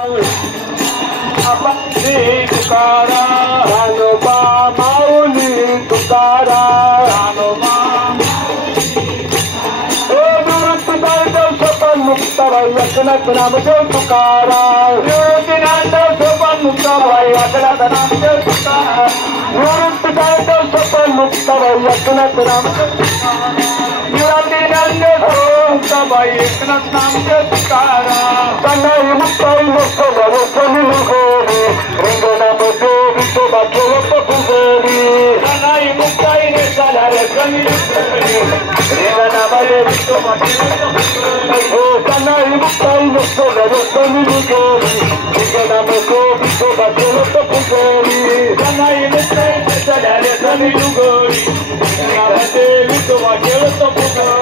अपनी तुकारा रानोबा माऊली तुकारा रानोबा निवृत्ती नामदेव सोपान मुक्ताबाई एकनाथ नामदेव तुकारा निवृत्ती नामदेव सोपान मुक्ताबाई एकनाथ नामदेव तुकारा निवृत्ती नामदेव सोपान मुक्ताबाई एकनाथ नामदेव निवृत्ती नामदेव मुक्ताबाई एकनाथ नामदेव तुकारा तनाई मुक्ताई नसला रसनी लुगोरी रंगनामध्ये विठोबा केवळ पुजारी तनाई मुक्ताई नसला रसनी लुगोरी रंगनामध्ये विठोबा केवळ पुजारी तनाई मुक्ताई नसला रसनी लुगोरी रंगनामध्ये विठोबा केवळ पुजारी तनाई मुक्ताई नसला रसनी लुगोरी रंगनामध्ये विठोबा केवळ पुजारी